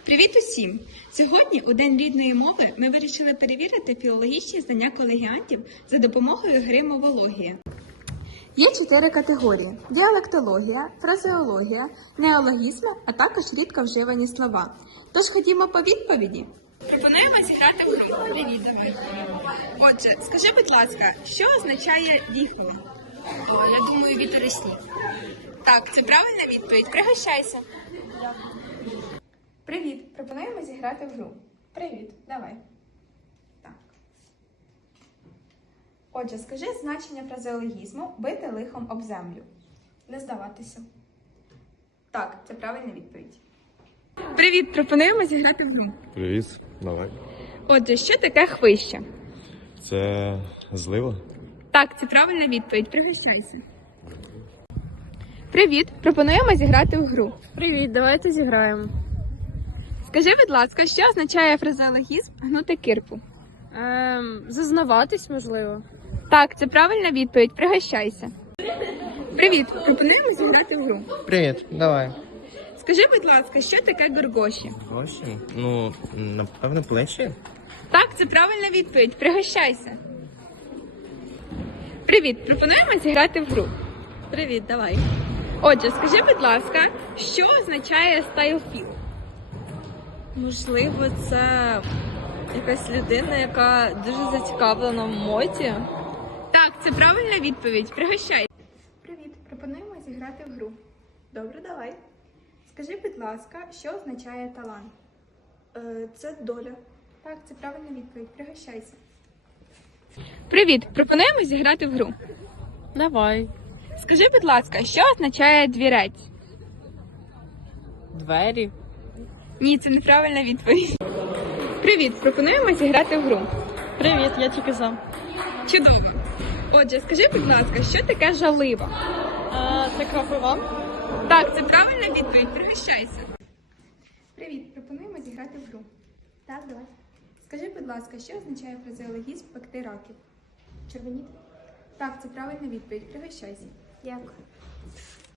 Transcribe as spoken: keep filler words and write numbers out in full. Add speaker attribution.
Speaker 1: Привіт усім! Сьогодні, у День рідної мови, ми вирішили перевірити філологічні знання колегіантів за допомогою гри «Мовологія». Є чотири категорії – діалектологія, фразеологія, неологізми, а також рідко вживані слова. Тож ходімо по відповіді. Пропонуємо зіграти в гру. Привіт, давай. Отже, скажи, будь ласка, що означає діхало?
Speaker 2: Я думаю, вітер і сніг.
Speaker 1: Так, це правильна відповідь. Пригощайся. Привіт! Пропонуємо зіграти в гру. Привіт, давай. Так. Отже, скажи значення фразеологізму «бити лихом об землю». Не здаватися. Так, це правильна відповідь. Привіт! Пропонуємо зіграти в гру.
Speaker 3: Привіт, давай.
Speaker 1: Отже, що таке хвище?
Speaker 3: Це злива?
Speaker 1: Так, це правильна відповідь. Пригощайся. Привіт! Пропонуємо зіграти в гру.
Speaker 2: Привіт, давайте зіграємо.
Speaker 1: Скажи, будь ласка, що означає фразеологізм «гнути кирпу»?
Speaker 2: Ем, зазнаватись, можливо.
Speaker 1: Так, це правильна відповідь. Пригощайся. Привіт! Пропонуємо зіграти в гру.
Speaker 4: Привіт, давай.
Speaker 1: Скажи, будь ласка, що таке горгоші?
Speaker 4: Гроші? Ну, напевно, плечі.
Speaker 1: Так, це правильна відповідь. Пригощайся. Привіт! Пропонуємо зіграти в гру.
Speaker 2: Привіт, давай.
Speaker 1: Отже, скажи, будь ласка, що означає стайлфіл?
Speaker 2: Можливо, це якась людина, яка дуже зацікавлена в моді.
Speaker 1: Так, це правильна відповідь. Пригощайся. Привіт! Пропонуємо зіграти в гру. Добре, давай. Скажи, будь ласка, що означає талант? Е, це доля. Так, це правильна відповідь. Пригощайся. Привіт! Пропонуємо зіграти в гру.
Speaker 2: Давай.
Speaker 1: Скажи, будь ласка, що означає двірець?
Speaker 2: Двері.
Speaker 1: Ні, це неправильна відповідь. Привіт! Пропонуємо зіграти в гру.
Speaker 2: Привіт, я тільки за.
Speaker 1: Чудово! Отже, скажи, будь ласка, що таке жалива?
Speaker 2: А, це крапива.
Speaker 1: Так, це правильна відповідь. Пригощайся. Привіт! Пропонуємо зіграти в гру. Так, давай. Скажи, будь ласка, що означає фразеологізм «пекти раків»? Червоніти? Так, це правильна відповідь. Пригощайся. Дякую.